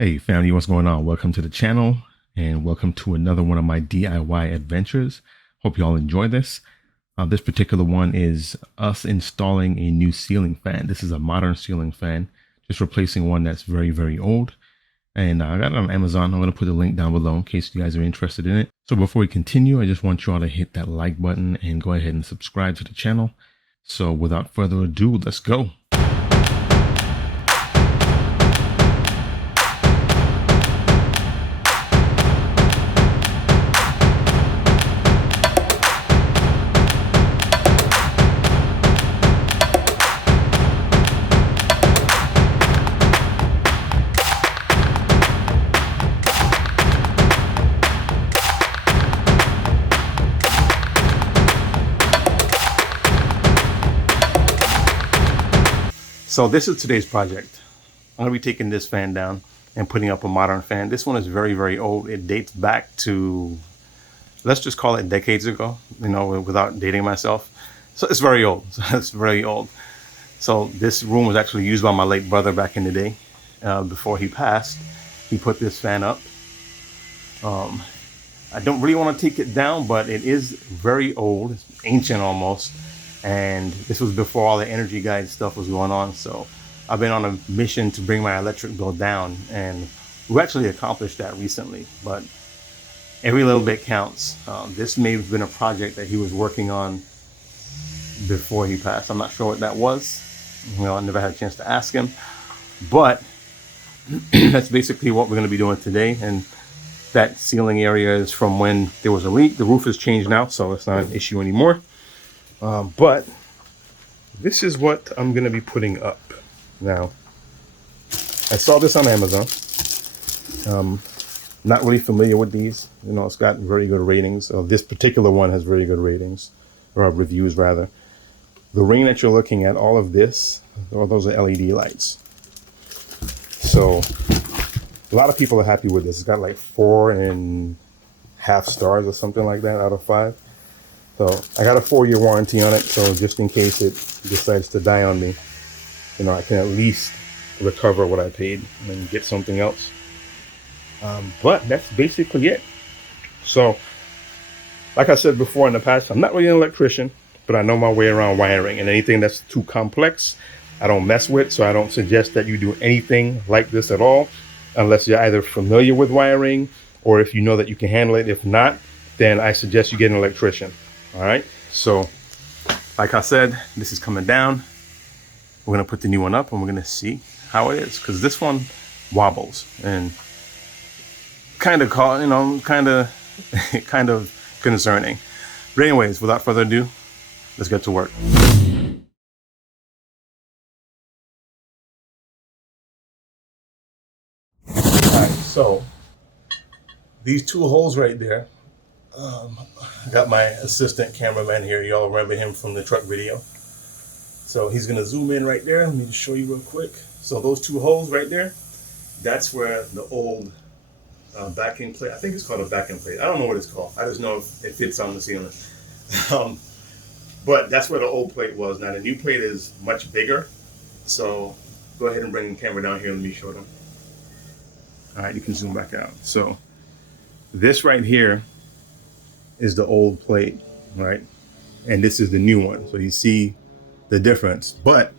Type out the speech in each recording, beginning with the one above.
Hey family, what's going on? Welcome to the channel and welcome to another one of my DIY adventures. Hope you all enjoy this. This particular one is us installing a new ceiling fan. This is a modern ceiling fan, just replacing one that's very, very old. And I got it on Amazon. I'm going to put the link down below in case you guys are interested in it. So before we continue, I just want you all to hit that like button and go ahead and subscribe to the channel. So without further ado, let's go. So this is today's project. I'm going to be taking this fan down and putting up a modern fan. This one is very, very old. It dates back to, let's just call it decades ago, you know, without dating myself. So it's very old. It's very old. So this room was actually used by my late brother back in the day. Before he passed, he put this fan up. I don't really want to take it down, but it is very old. It's ancient almost. And this was before all the energy guide stuff was going on. So I've been on a mission to bring my electric bill down, and we actually accomplished that recently, but every little bit counts. This may have been a project that he was working on before he passed. I'm not sure what that was. You know, I never had a chance to ask him, but that's basically what we're going to be doing today. And that ceiling area is from when there was a leak. The roof has changed now, so it's not an issue anymore. But this is what I'm going to be putting up now. I saw this on Amazon. Not really familiar with these. You know, it's got very good ratings. This particular one has very good ratings, or reviews rather. The ring that you're looking at, all of this, all those are LED lights. So a lot of people are happy with this. It's got like 4.5 stars or something like that out of 5. So I got a 4-year warranty on it, so just in case it decides to die on me, you know, I can at least recover what I paid and then get something else. But that's basically it. So, like I said before in the past, I'm not really an electrician, but I know my way around wiring, and anything that's too complex, I don't mess with. So I don't suggest that you do anything like this at all, unless you're either familiar with wiring or if you know that you can handle it. If not, then I suggest you get an electrician. All right, so like I said, this is coming down. We're gonna put the new one up and we're gonna see how it is, because this one wobbles and kind of kind of concerning. But anyways, without further ado, let's get to work. All right, so these 2 holes right there. I got my assistant cameraman here. Y'all remember him from the truck video. So he's gonna zoom in right there. Let me just show you real quick. So those 2 holes right there, that's where the old backing plate, I think it's called a backing plate. I don't know what it's called. I just know it fits on the ceiling. But that's where the old plate was. Now the new plate is much bigger. So go ahead and bring the camera down here. Let me show them. All right, you can zoom back out. So this right here is the old plate, right? And this is the new one. So you see the difference. But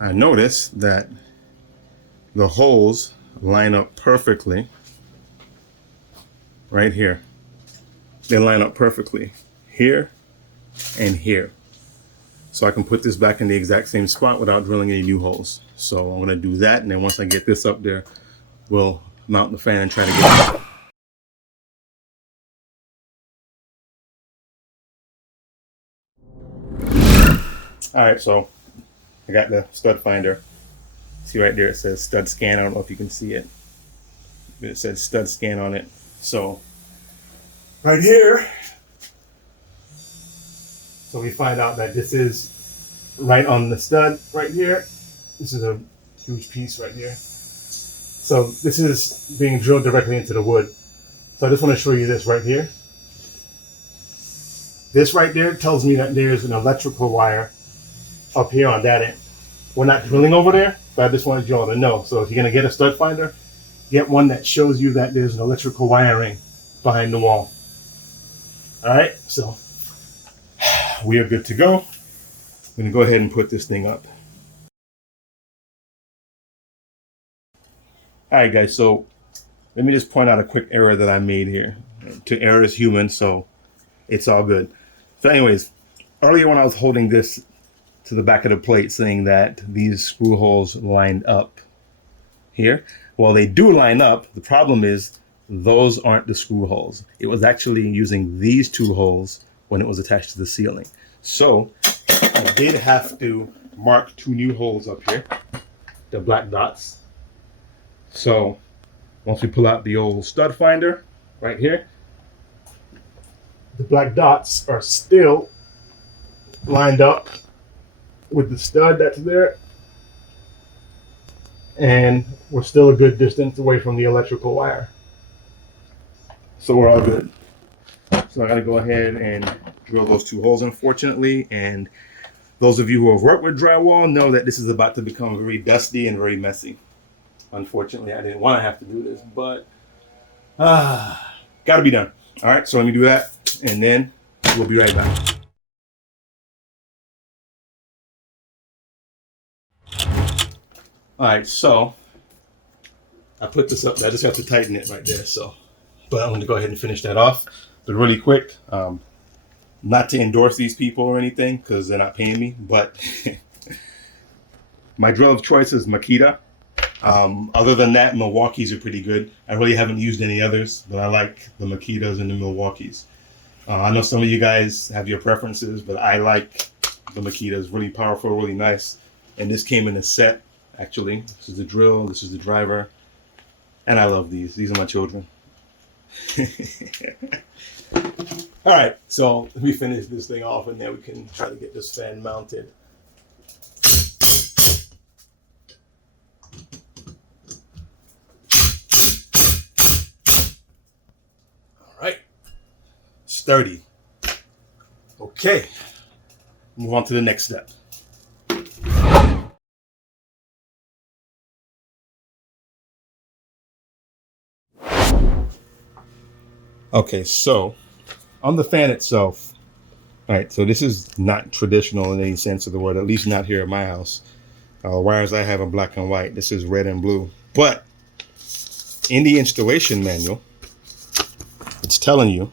I noticed that the holes line up perfectly right here. They line up perfectly here and here. So I can put this back in the exact same spot without drilling any new holes. So I'm gonna do that, and then once I get this up there, we'll mount the fan and try to get it. All right, so I got the stud finder. See right there, it says stud scan. I don't know if you can see it, but it says stud scan on it. So right here, so we find out that this is right on the stud right here. This is a huge piece right here. So this is being drilled directly into the wood. So I just want to show you this right here. This right there tells me that there's an electrical wire up here on that end. We're not drilling over there, But I just wanted you all to know. So if you're gonna get a stud finder, get one that shows you that there's an electrical wiring behind the wall. All right, so we are good to go. I'm gonna go ahead and put this thing up. All right, guys, so let me just point out a quick error that I made here. To err is human, so it's all good. So anyways, earlier when I was holding this to the back of the plate saying that these screw holes lined up here, well, they do line up. The problem is those aren't the screw holes. It was actually using these two holes when it was attached to the ceiling. So I did have to mark two new holes up here, the black dots. So once we pull out the old stud finder right here, the black dots are still lined up with the stud that's there, and we're still a good distance away from the electrical wire. So we're all good. So I gotta go ahead and drill those two holes, unfortunately. And those of you who have worked with drywall know that this is about to become very dusty and very messy. Unfortunately, I didn't want to have to do this, but gotta be done. All right, so let me do that, and then we'll be right back. All right, so I put this up. I just have to tighten it right there. So, but I'm going to go ahead and finish that off. But really quick, not to endorse these people or anything because they're not paying me, but my drill of choice is Makita. Other than that, Milwaukee's are pretty good. I really haven't used any others, but I like the Makitas and the Milwaukee's. I know some of you guys have your preferences, but I like the Makitas. Really powerful, really nice. And this came in a set, actually. This is the drill, this is the driver. And I love these. These are my children. All right, so let me finish this thing off and then we can try to get this fan mounted. All right, sturdy. Okay, move on to the next step. Okay, so on the fan itself, all right, so this is not traditional in any sense of the word, at least not here at my house. Wires I have are black and white. This is red and blue. But in the installation manual, it's telling you,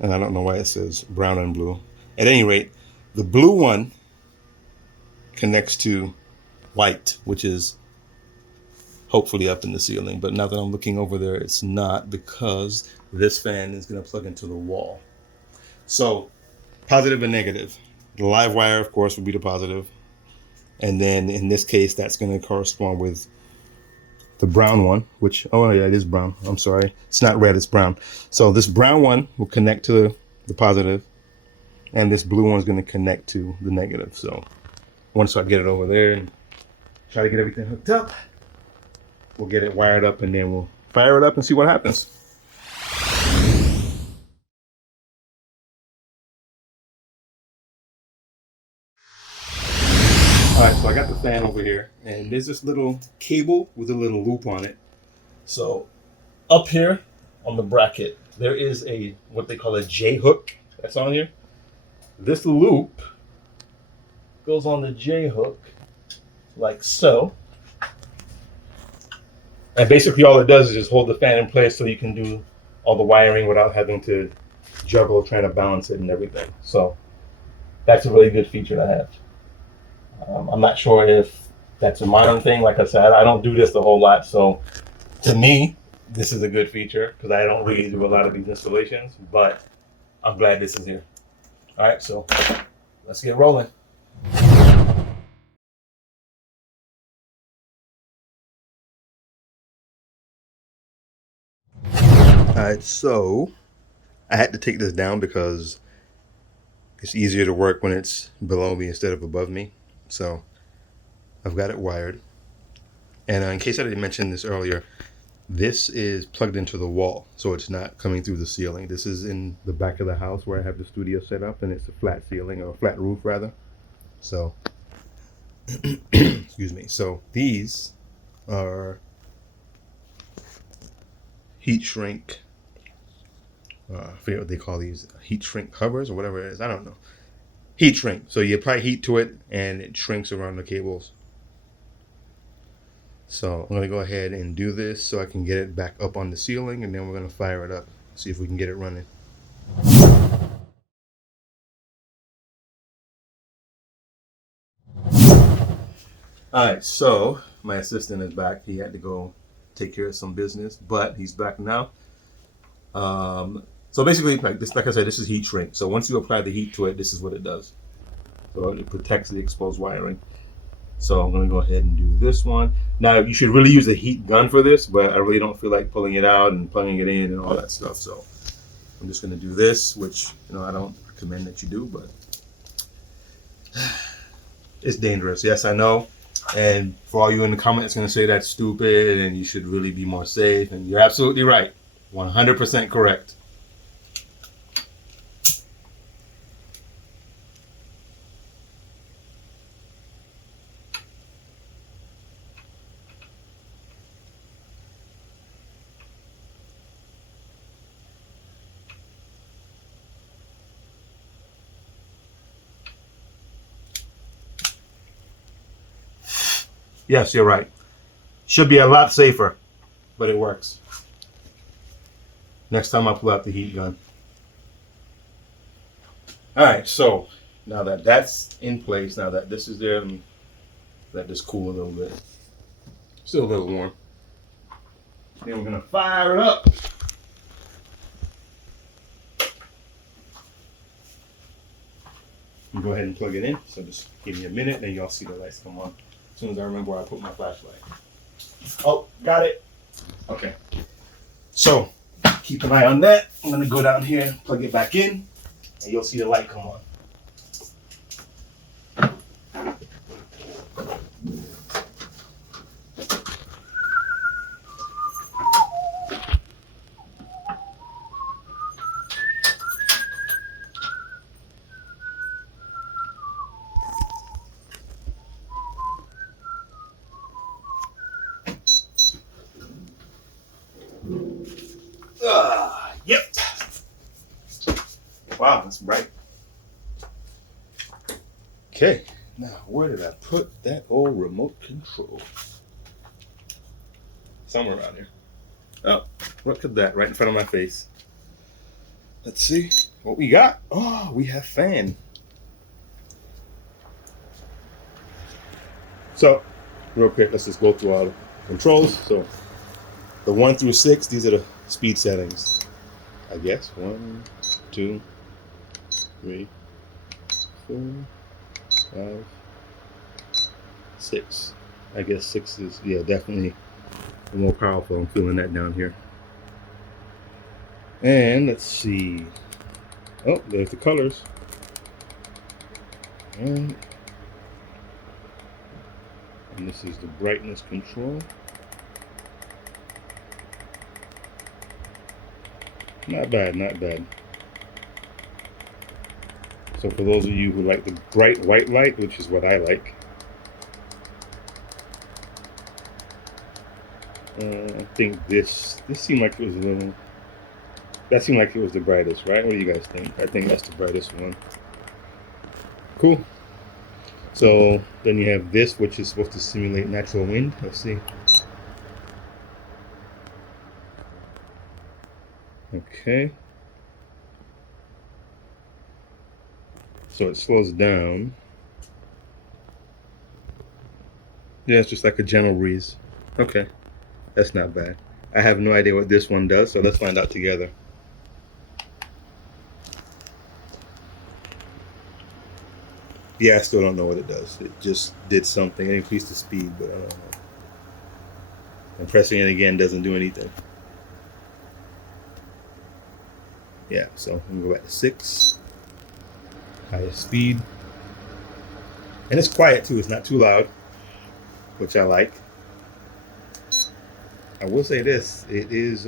and I don't know why it says brown and blue. At any rate, the blue one connects to white, which is hopefully up in the ceiling. But now that I'm looking over there, it's not, because this fan is going to plug into the wall. So positive and negative. The live wire, of course, would be the positive. And then in this case, that's going to correspond with the brown one, which, oh yeah, it is brown. I'm sorry. It's not red, it's brown. So this brown one will connect to the positive, and this blue one is going to connect to the negative. So once I get it over there and try to get everything hooked up, we'll get it wired up and then we'll fire it up and see what happens. All right, so I got the fan over here, and there's this little cable with a little loop on it. So up here on the bracket, there is a what they call a JHook that's on here. This loop goes on the JHook like so. And basically all it does is just hold the fan in place so you can do all the wiring without having to juggle trying to balance it and everything. So that's a really good feature to have. I'm not sure if that's a modern thing. Like I said, I don't do this a whole lot. So to me, this is a good feature because I don't really do a lot of these installations, but I'm glad this is here. All right, so let's get rolling. All right, so I had to take this down because it's easier to work when it's below me instead of above me. So I've got it wired. And in case I didn't mention this earlier, this is plugged into the wall, so it's not coming through the ceiling. This is in the back of the house where I have the studio set up, and it's a flat ceiling, or a flat roof rather. So Excuse me. So these are heat shrink. I forget what they call these, heat shrink covers or whatever it is. I don't know. Heat shrink. So you apply heat to it and it shrinks around the cables. So I'm going to go ahead and do this so I can get it back up on the ceiling, and then we're going to fire it up, see if we can get it running. All right, so my assistant is back. He had to go take care of some business, but he's back now. So basically, like I said, this is heat shrink. So once you apply the heat to it, this is what it does. So it protects the exposed wiring. So I'm going to go ahead and do this one. Now, you should really use a heat gun for this, but I really don't feel like pulling it out and plugging it in and all that stuff. So I'm just going to do this, which, I don't recommend that you do, but it's dangerous. Yes, I know. And for all you in the comments going to say that's stupid and you should really be more safe. And you're absolutely right. 100% correct. Yes, you're right. Should be a lot safer, but it works. Next time I pull out the heat gun. All right, so now that that's in place, now that this is there, let me let this cool a little bit. Still a little warm. Then we're gonna fire it up. You go ahead and plug it in. So just give me a minute, and y'all see the lights come on. As soon as I remember where I put my flashlight. Oh, got it. Okay. So keep an eye on that. I'm gonna go down here, plug it back in, and you'll see the light come on. Yep. Wow, that's bright. Okay, now where did I put that old remote control? Somewhere around here. Oh, look at that, right in front of my face. Let's see what we got. Oh, we have fan. So, real quick, let's just go through our controls. So, the 1 through 6, these are the speed settings. I guess 1, 2, 3, 4, 5, 6. I guess 6 is, yeah, definitely more powerful. I'm feeling that down here. And let's see. Oh, there's the colors. And this is the brightness control. Not bad, not bad. So for those of you who like the bright white light, which is what I like, I think this seemed like it was a little, that seemed like it was the brightest, right? What do you guys think? I think that's the brightest one. Cool. So then you have this, which is supposed to simulate natural wind. Let's see. Okay. So it slows down. Yeah, it's just like a gentle breeze. Okay. That's not bad. I have no idea what this one does, so let's find out together. Yeah, I still don't know what it does. It just did something. It increased the speed, but I don't know. And pressing it again doesn't do anything. Yeah, so I'm gonna go back to 6. Highest speed. And it's quiet too, it's not too loud, which I like. I will say this, it is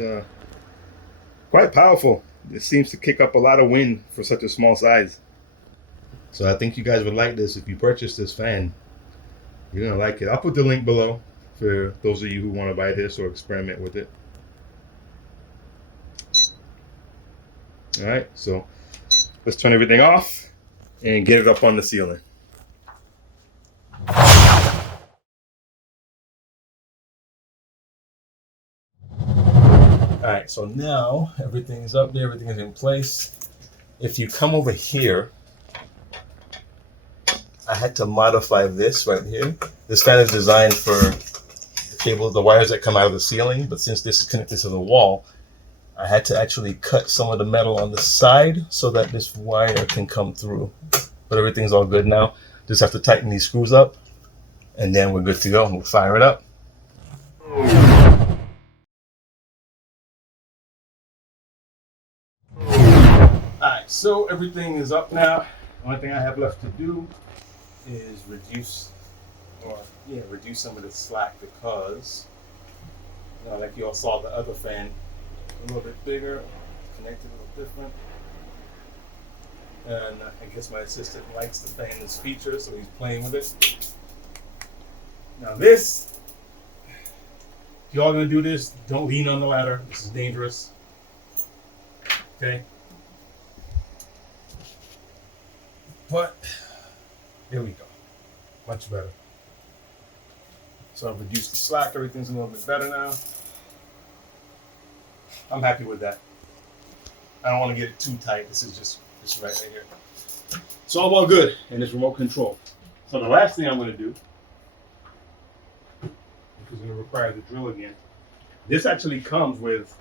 quite powerful. It seems to kick up a lot of wind for such a small size. So I think you guys would like this if you purchase this fan. You're gonna like it. I'll put the link below for those of you who want to buy this or experiment with it. All right, so let's turn everything off and get it up on the ceiling. All right, so now everything is up there, everything is in place. If you come over here, I had to modify this right here. This fan is designed for the cables, the wires that come out of the ceiling, but since this is connected to the wall, I had to actually cut some of the metal on the side so that this wire can come through. But everything's all good now. Just have to tighten these screws up, and then we're good to go. We'll fire it up. Alright, so everything is up now. The only thing I have left to do is reduce some of the slack because, like you all saw, the other fan a little bit bigger, connected a little different. And I guess my assistant likes the fan's feature, so he's playing with it. Now this, if y'all gonna do this, don't lean on the ladder. This is dangerous. Okay? But there we go. Much better. So I've reduced the slack. Everything's a little bit better now. I'm happy with that. I don't want to get it too tight. This is just right here. So all good, and it's remote control. So the last thing I'm going to do, which is going to require the drill again, this actually comes with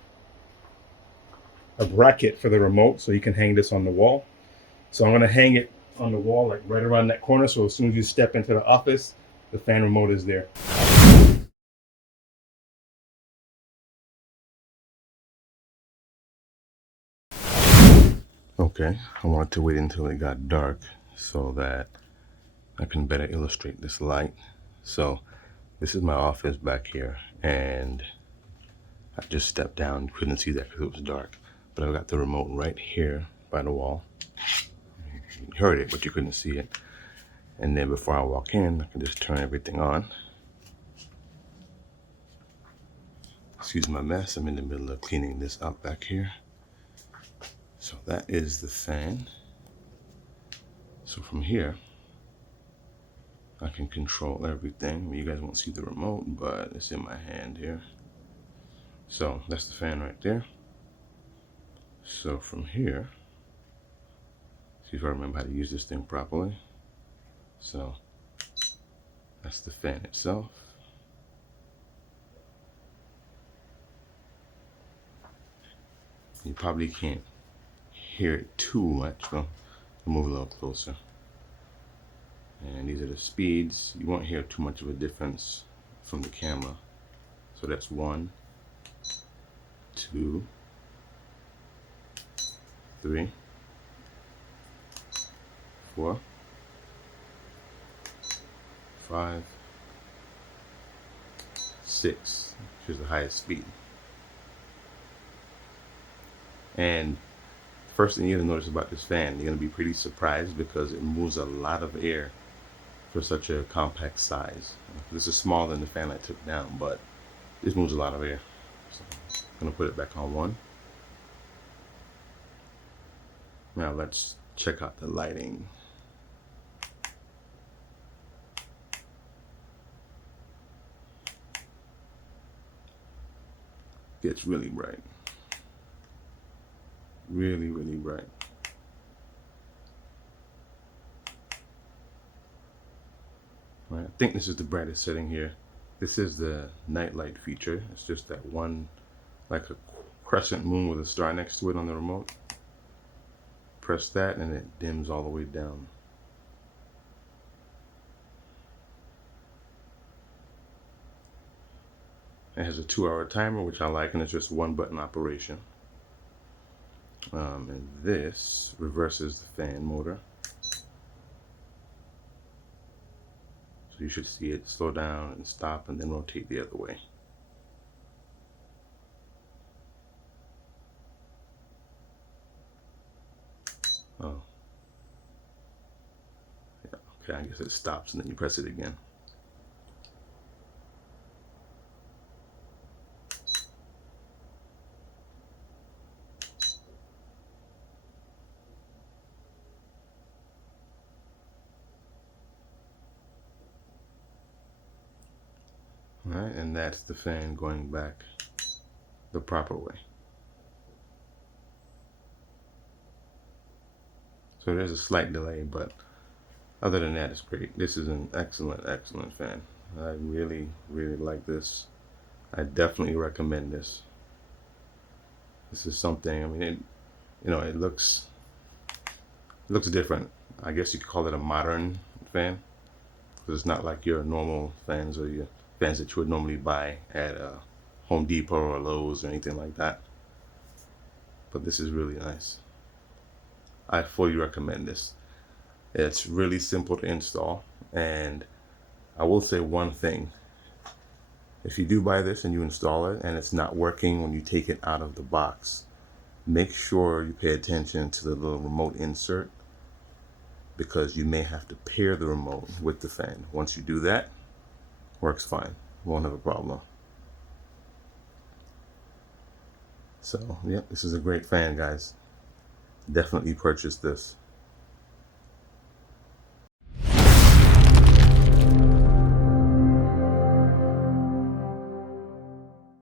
a bracket for the remote, so you can hang this on the wall. So I'm going to hang it on the wall, like right around that corner, so as soon as you step into the office, the fan remote is there. Okay, I wanted to wait until it got dark so that I can better illustrate this light. So this is my office back here, and I just stepped down, couldn't see that because it was dark, but I've got the remote right here by the wall. You heard it, but you couldn't see it. And then before I walk in, I can just turn everything on. Excuse my mess, I'm in the middle of cleaning this up back here. So that is the fan. So from here, I can control everything. You guys won't see the remote, but it's in my hand here. So that's the fan right there. So from here, see if I remember how to use this thing properly. So that's the fan itself. You probably can't hear it too much, so I'll move a little closer. And these are the speeds. You won't hear too much of a difference from the camera. So that's 1, 2, 3, 4, 5, 6, which is the highest speed. And first thing you're gonna notice about this fan, you're gonna be pretty surprised because it moves a lot of air for such a compact size. This is smaller than the fan I took down, but this moves a lot of air. So I'm gonna put it back on 1. Now let's check out the lighting. Gets really bright. Really, really bright. All right, I think this is the brightest setting here. This is the night light feature. It's just that one, like a crescent moon with a star next to it on the remote. Press that and it dims all the way down. It has a 2-hour timer, which I like, and it's just one button operation. And this reverses the fan motor. So you should see it slow down and stop and then rotate the other way. Oh. Yeah, okay, I guess it stops and then you press it again. All right, and that's the fan going back the proper way. So there's a slight delay, but other than that, it's great. This is an excellent, excellent fan. I really, really like this. I definitely recommend this. This is something, I mean, it looks different. I guess you could call it a modern fan, because it's not like your normal fans or your fans that you would normally buy at Home Depot or Lowe's or anything like that. But this is really nice. I fully recommend this. It's really simple to install, and I will say one thing. If you do buy this and you install it and it's not working when you take it out of the box, make sure you pay attention to the little remote insert, because you may have to pair the remote with the fan. Once you do that, works fine. Won't have a problem. So, yeah, this is a great fan, guys. Definitely purchase this.